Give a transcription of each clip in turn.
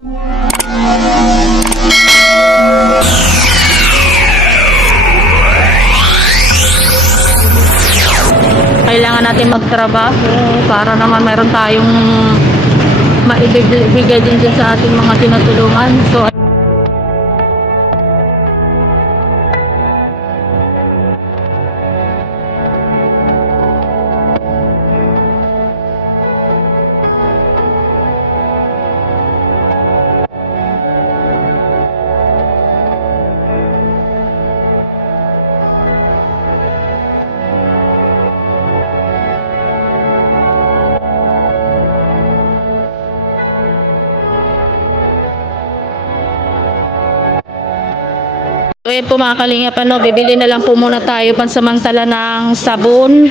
Kailangan natin magtrabaho para naman meron tayong maibigay din dyan sa ating mga tinutulungan. So, ayan po mga kalingap, bibili na lang po muna tayo pansamantala ng sabon.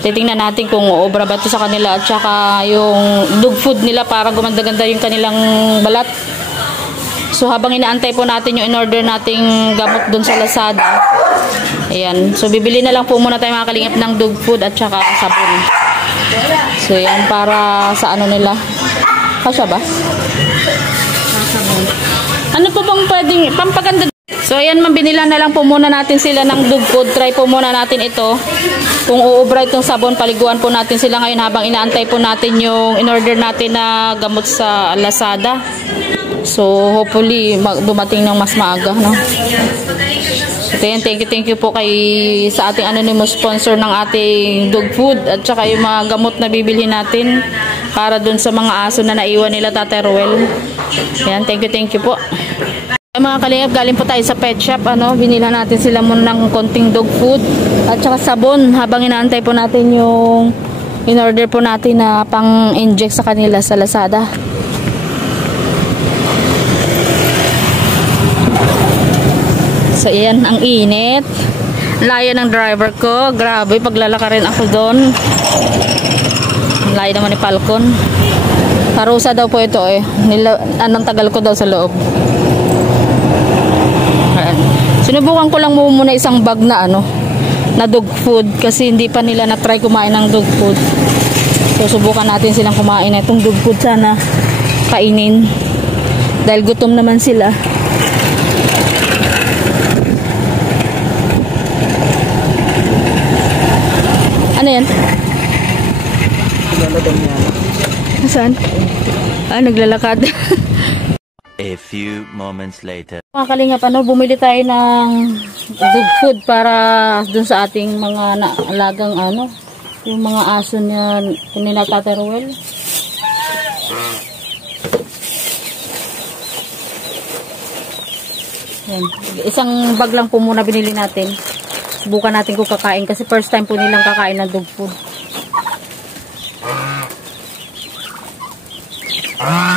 Titingnan natin kung obra ba ito sa kanila at saka yung dog food nila para gumanda-ganda yung kanilang balat. So habang inaantay po natin yung in-order nating gamot dun sa Lazada, ayan. So bibili na lang po muna tayo mga kalingap ng dog food at saka sabon. So yan para sa ano nila. Kasya ba? Ano po bang pwedeng pampaganda? So ayan, mabinila na lang po muna natin sila ng dog food. Try po muna natin ito. Kung uubra itong sabon, paliguan po natin sila ngayon habang inaantay po natin yung in-order natin na gamot sa Lazada. So hopefully dumating ng mas maaga, no? So ayan, thank you po sa ating anonymous sponsor ng ating dog food at saka yung mga gamot na bibili natin para dun sa mga aso na naiwan nila Tatay Ruel. Ayan, thank you po. Mga kalingap, galing po tayo sa pet shop, binila natin sila muna ng konting dog food at saka sabon habang inaantay po natin yung in-order po natin na pang-inject sa kanila sa Lazada. So ayan, ang init. Layo ng driver ko, grabe, paglalaka rin ako doon. Layo naman ni Falcon. Parusa daw po ito anong tagal ko daw sa loob. Sinubukan ko lang muna isang bag na na dog food kasi hindi pa nila na-try kumain ng dog food. So subukan natin silang kumain na itong dog food, sana kainin dahil gutom naman sila. Ano yan? Saan? Naglalakad. A few moments later. Mga kalingap, bumili tayo ng dog food para dun sa ating mga alagang yung mga aso niya nila Tatay Ruel. Yan. Isang bag lang po muna binili natin. Subukan natin kung kakain kasi first time po nilang kakain ng dog food.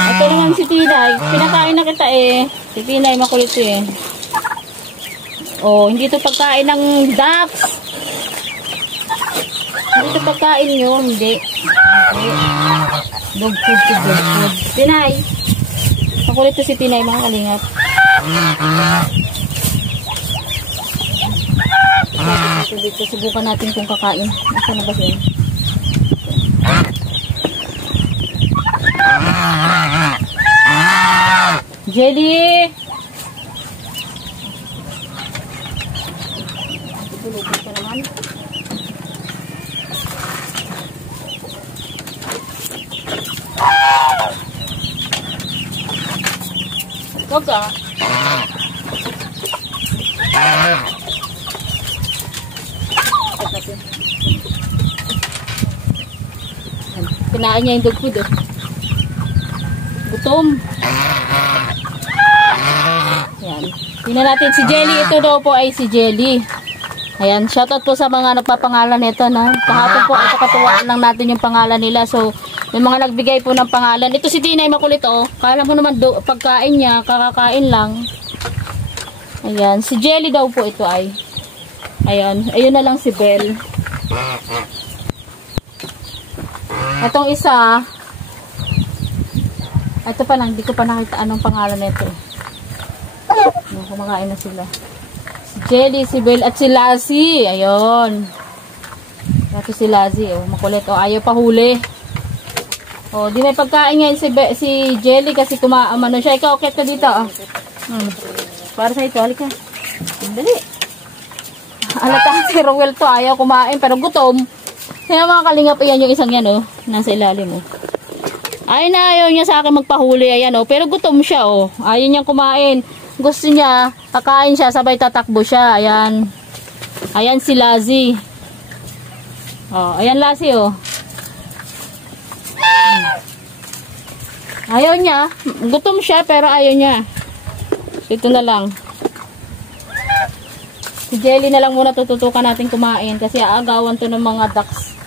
Ito naman si Tinay. Pinakain na kita Si Tinay makulit hindi ito pagkain ng ducks. Hindi ito pagkain nyo. Hindi. Dog food to dog food. Tinay. Makulit to si Tinay, mga kalingap. Dito, subukan natin kung kakain. Asa na ba siya? Jelly! Tulogin ka naman. Huwag ka. Kinain niya yung dog food Gutom. Ayan. Tingnan natin si Jelly. Ito daw po ay si Jelly. Ayan. Shoutout po sa mga nagpapangalan nito na. Kahapon po ito katuwaan lang natin yung pangalan nila. So, may mga nagbigay po ng pangalan. Ito si Tinay makulit Kala mo naman pagkain niya, kakakain lang. Ayan. Si Jelly daw po ito ay. Ayan. Ayun na lang si Belle. Itong isa, ito pa lang, hindi ko pa nakita anong pangalan nito. Kumakain na sila. Si Jelly, si Belle, at si Lassie. Ayun. Ito si Lassie, makulit. Ayaw pa huli. Oh, di may pagkain ngayon si Jelly kasi kumamano siya. Ikaw, okay ka dito. Oh. Para sa ito, halika. Dali. Alata si Rowel to, ayaw kumain pero gutom. Kaya mga kalingap, iyan yung isang yan, oh. Nasa ilalim, oh. Ayaw niya sa akin magpahuli, ayan, oh. Pero gutom siya, oh. Ayaw niyang kumain. Gusto niya, kakain siya, sabay tatakbo siya. Ayan. Ayan si Lassie. Oh, ayan Lassie, oh. Ayaw niya. Gutom siya, pero ayaw niya. Ito na lang. Si Jelly na lang muna tututukan natin kumain kasi aagawan to ng mga ducks.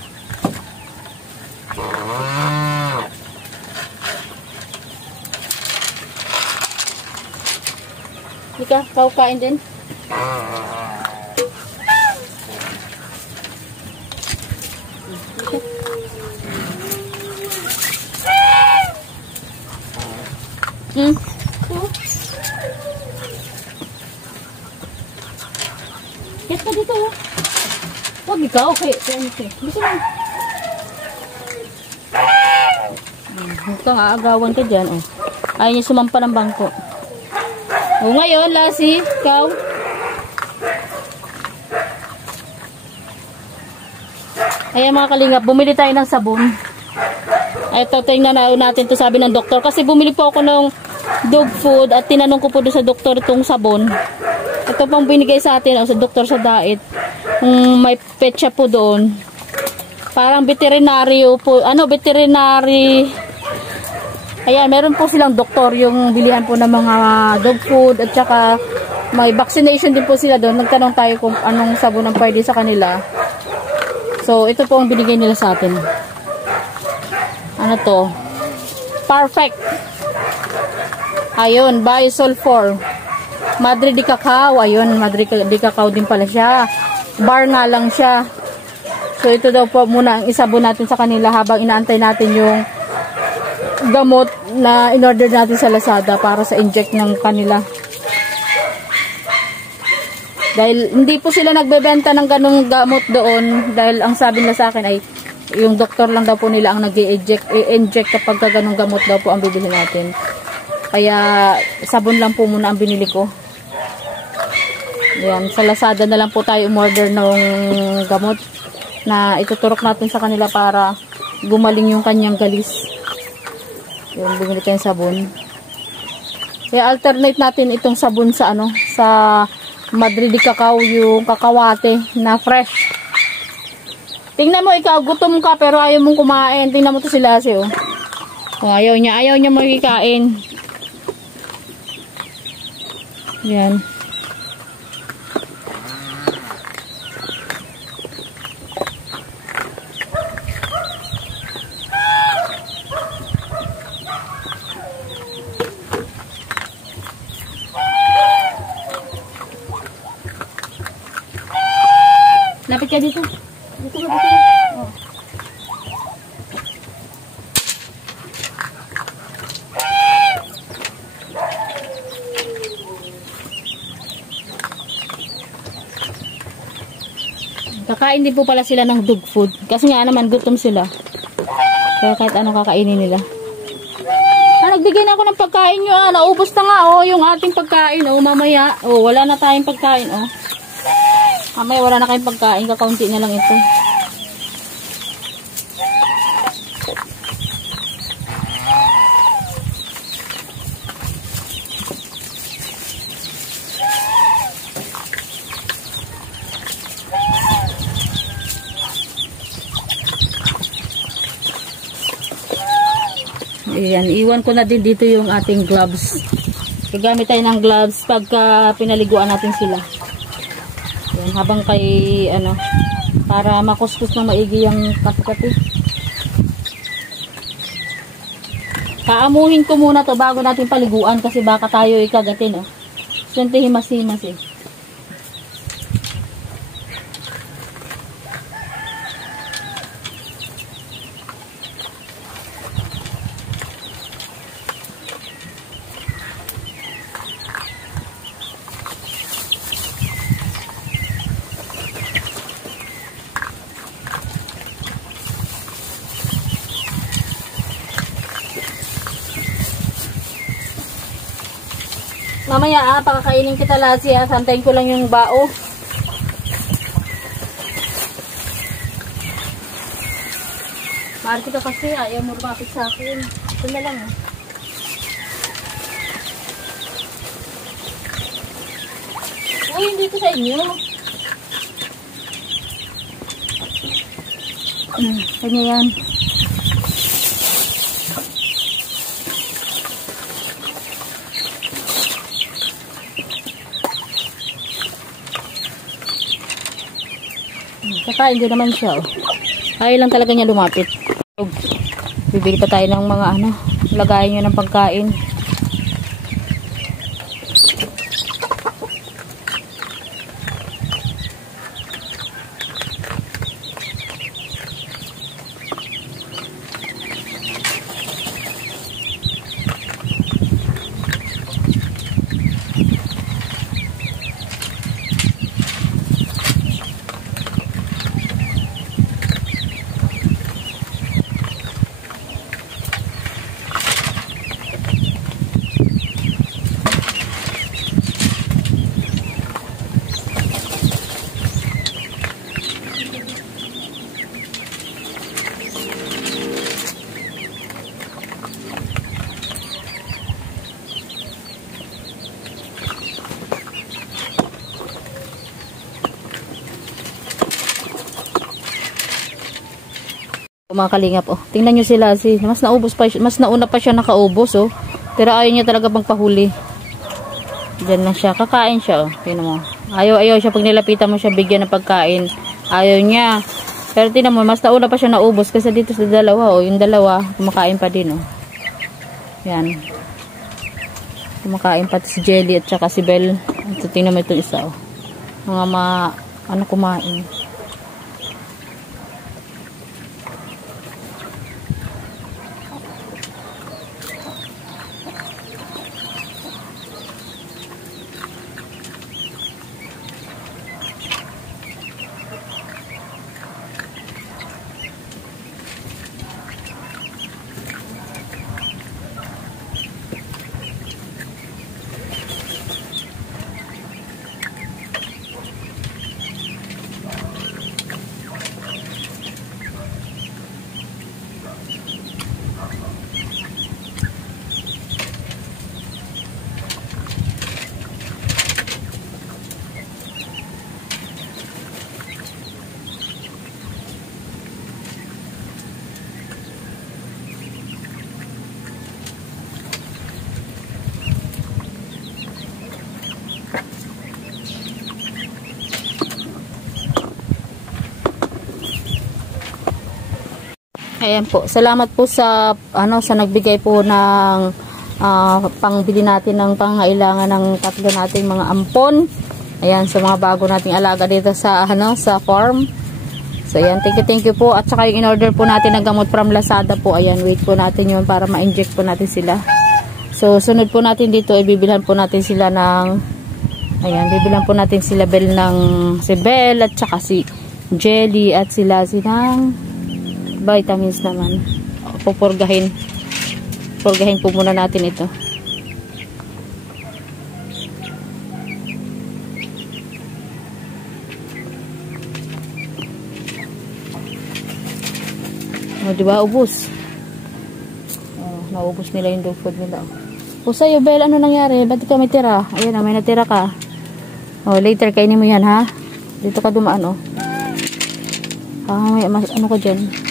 Ika, kau kain din. Yes ka dito, oh. Huwag ikaw, okay. Gusto mo. Huwag kang aagawan ka dyan, oh. Ayaw niya sumampa ng bangko. O ngayon, Lassie, ikaw. Ayan mga kalingap, bumili tayo ng sabon. Ito, tingnan na natin to, sabi ng doktor. Kasi bumili po ako ng dog food at tinanong ko po doon sa doktor itong sabon. Ito pang binigay sa atin, sa doktor sa diet. Kung may petsa po doon. Parang veterinaryo po, veterinary. Ayan, meron po silang doktor yung bilihan po ng mga dog food at saka may vaccination din po sila doon. Nagtanong tayo kung anong sabon ang pwede sa kanila. So, ito po ang binigay nila sa atin. Ano to? Perfect. Ayun, Biosulfur. Madre de Cacao. Ayun, Madre de Cacao din pala siya. Bar nga lang siya. So, ito daw po muna ang isabon natin sa kanila habang inaantay natin yung gamot na in-order natin sa Lazada para sa inject ng kanila. Dahil hindi po sila nagbebenta ng ganung gamot doon dahil ang sabi nila sa akin ay yung doktor lang daw po nila ang nag-i-inject kapag ganung gamot daw po ang bibili natin. Kaya sabon lang po muna ang binili ko. Yan, sa Lazada na lang po tayo umorder ng gamot na ituturok natin sa kanila para gumaling yung kanyang galis. Yan, bumili tayong sabon. Kaya alternate natin itong sabon sa sa Madre de Cacao, yung kakawate na fresh. Tingnan mo, ikaw, gutom ka pero ayaw mong kumain. Tingnan mo to si Lassie, oh. Oh, ayaw niya magkikain. Yan. Lapit ka dito. Dito ka dito. Oh. Kakain din po pala sila ng dog food. Kasi nga naman gutom sila. Kaya kahit anong kakainin nila. Nagbigay na ako ng pagkain nyo. Naubos na nga yung ating pagkain. Mamaya. Wala na tayong pagkain. Mamaya wala na kayong pagkain. Kakaunti na lang ito. Ayan, iwan ko na din dito yung ating gloves. Gagamit tayo ng gloves pagka pinaliguan natin sila. Ayan, habang kay para makuskus ng maigi yung kape-kape. Kaamuhin ko muna to bago natin paliguan kasi baka tayo ikagatin. Siyempre himas-himas eh. Mamaya pakakainin kita Lassie santayin ko lang yung bao. Mahal kita kasi ayaw mo lumapit sa akin. Ito na lang Uy, hindi ko sa inyo. Kanya yan. Kakain din naman siya. Ayaw lang talaga niya lumapit. Bibili pa tayo ng mga lagayan niya ng pagkain. Mga kalingap, tingnan nyo sila mas nauna pa siya nakaubos, pero ayaw niya talaga pang pahuli. Diyan na siya, kakain siya, tingnan mo. Ayaw siya pag nilapitan mo siya bigyan ng pagkain, ayaw niya. Pero tingnan mo, mas nauna pa siya naubos kasi dito sa dalawa, yung dalawa kumakain pa din, yan, kumakain pa si Jelly at saka si Belle. Ito, tingnan mo itong isa, mga kumain. Ayan po. Salamat po sa sa nagbigay po ng pangbili natin ng pangailangan ng tatlo nating mga ampon. Ayan, sa mga bago nating alaga dito sa sa farm. So ayan, thank you po. At saka yung in-order po natin ng gamot from Lazada po. Ayan, wait po natin yun para ma-inject po natin sila. So sunod po natin dito, ibibilhan po natin sila ng bibilhan po natin sila si Belle at saka si Jelly at sila ng vitamins naman. Pupurgahin po muna natin ito. Diba, ubos. Naubos nila yung dog food nila. Sa'yo, Belle, ano nangyari? Ba't ikaw may tira? Ayan, may natira ka. Later, kainin mo yan, ha? Dito ka dumaan, may ano ka dyan?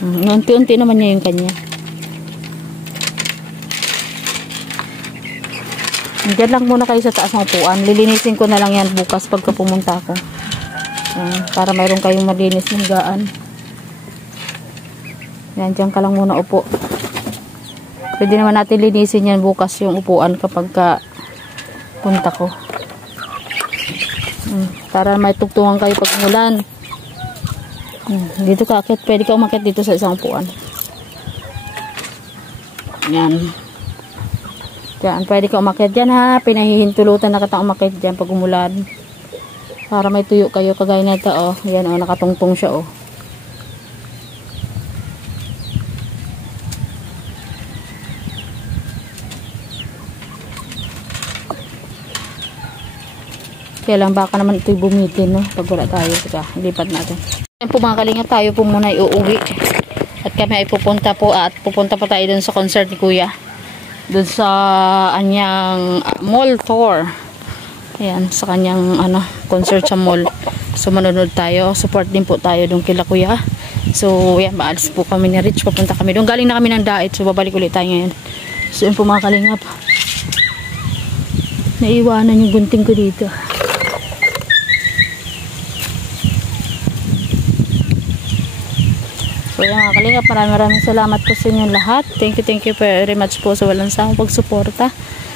Unti-unti naman niya yung kanya. Diyan lang muna kayo sa taas ng upuan. Lilinisin ko na lang yan bukas pagka pumunta ako. Para mayroon kayong malinis ng gaan. Yan, dyan ka lang muna upo. Pwede naman natin linisin yan bukas yung upuan kapag punta ko. Para may tugtungan kayo pag umulan. Dito ka akit. Pwede ka umakit dito sa isang upuan. Yan. Diyan. Pwede ka umakit dyan, ha. Pinahihintulutan na kitang umakit dyan pag umulan. Para may tuyo kayo. Kagaya na ito, Yan, nakatungtong siya, Kaya lang baka naman ito'y bumitin, no? Pag wala tayo. Saka, lipat natin. Ayan po mga kalinga, tayo po muna iuuwi. At kami ay pupunta po at pupunta pa tayo dun sa concert ni Kuya. Dun sa anyang mall tour. Ayan, sa kanyang concert sa mall. So manonood tayo. Support din po tayo dun kila Kuya. So ayan, maalis po kami ni Rich. Papunta kami doon. Galing na kami ng Dait. So babalik ulit tayo ngayon. So yun po mga kalingap. Naiwanan yung gunting ko dito. So yan mga kalingap, maraming salamat po sa inyong lahat. Thank you very much po sa walang sawang pagsuporta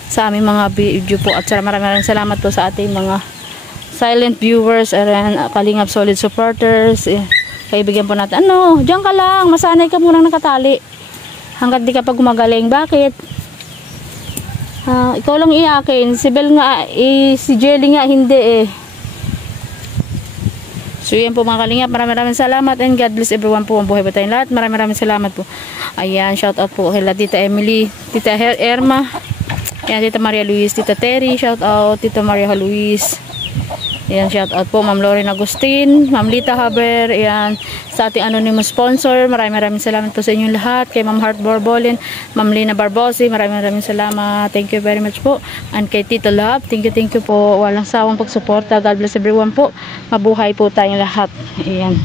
sa aming mga video po. At maraming salamat po sa ating mga silent viewers and kalingap solid supporters. Kaibigan po natin, diyan ka lang, masanay ka munang nakatali hanggat di ka pa gumagaling. Bakit? Ikaw lang iakin, si Bel nga, si Jelly nga hindi eh. So yan po mga kalingap, maraming salamat and God bless everyone po. Mabuhay po tayong lahat. Maraming salamat po. Ayan, shout out po kay Tita Emily, Tita Erma, ayan, Tita Maria Luis, Tita Terry, shout out Tita Maria Luis. Ayan, shout out po Ma'am Lauren Agustin, Ma'am Lita Haber, ayan, sa ating anonymous sponsor. Maraming salamat po sa inyong lahat. Kay Ma'am Heart Borbolin, Ma'am Lina Barbosi, maraming salamat. Thank you very much po. And kay Tito Love, thank you po. Walang sawang pagsuporta. God bless everyone po. Mabuhay po tayong lahat. Ayan.